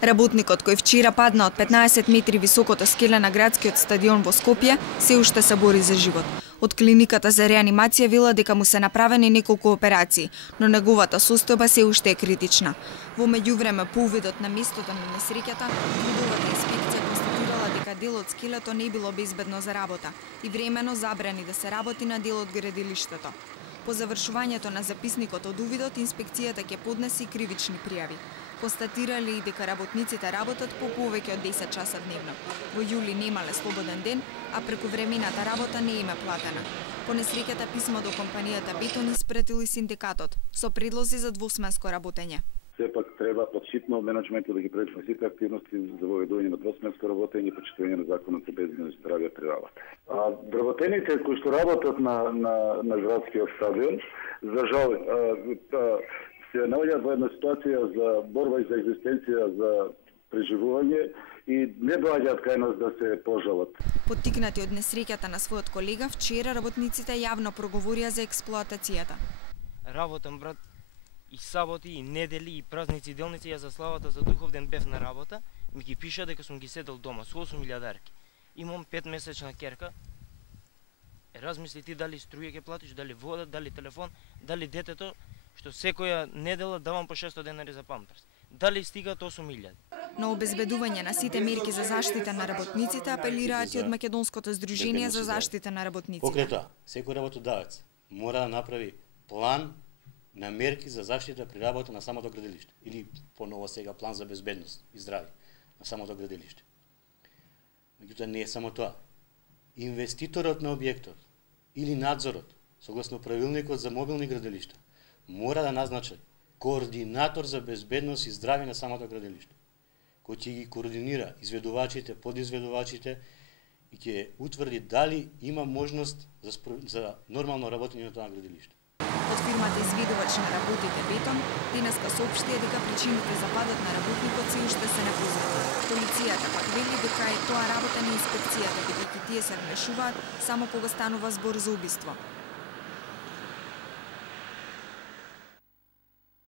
Работникот кој вчера падна од 15 метри високото скеле на градскиот стадион во Скопје се уште се бори за живот. Од клиниката за реанимација вела дека му се направени неколку операции, но неговата состојба се уште е критична. Во меѓувреме, по увидот на местото на несреќата, трудовата инспекција констатирала дека дел од скелето не било безбедно за работа и времено забрани да се работи на дел од градилиштето. По завршувањето на записникот од увидот, инспекцијата ќе поднесе кривични пријави. Констатирали и дека работниците работат по повеќе од 10 часа дневно. Во јули немале слободен ден, а прековремената работа не им е платена. По несреќата писмо до компанијата Бетон испратил и синдикатот со предлози за двосменско работење. Сепак треба подшипно менеджментот да ги предприеме сите активности за воведување на двосменско работење и почитување на законот за безбедност и здравје при работа. Вработените кои што работат на градскиот стадион, за жал се наоѓаат во една ситуација за борба и за екзистенција, за преживување и не доаѓаат кај нас да се пожалат. Поттикнати од несреќата на својот колега, вчера работниците јавно проговорија за експлоатацијата. Работам, брат, и саботи, и недели, и празници, и делници, ја за славата за духов ден бев на работа, ми ги пиша дека сум ги седел дома со 8.000 арки. Имам 5-месечна керка. Размисли ти дали струја ќе платиш, дали вода, дали телефон, дали детето, што секоја недела давам по 600 денари за памперс. Дали стигат 8.000? На обезбедување на сите мерки за заштита на работниците апелираат и од Македонското здружение за заштита на работниците. Покрај тоа, секој работодавец мора да направи план на мерки за заштита при работа на самото градилиште или поново сега план за безбедност и здравје на самото градилиште. Меѓутоа не е само тоа. Инвеститорот на објектот или надзорот, согласно правилникот за мобилни градилишта, мора да назначи координатор за безбедност и здравје на самото градилиште, кој ќе ги координира изведувачите, подизведувачите и ќе утврди дали има можност за нормално работење на тоа градилиште. Од фирмата изведувач на работите Бетон денеска соопштија дека причините за падот на работникот се уште се непознати. Полицијата пак вели дека е тоа работа на инспекцијата, бидејќи тие се вмешуваат само кога станува збор за убиство.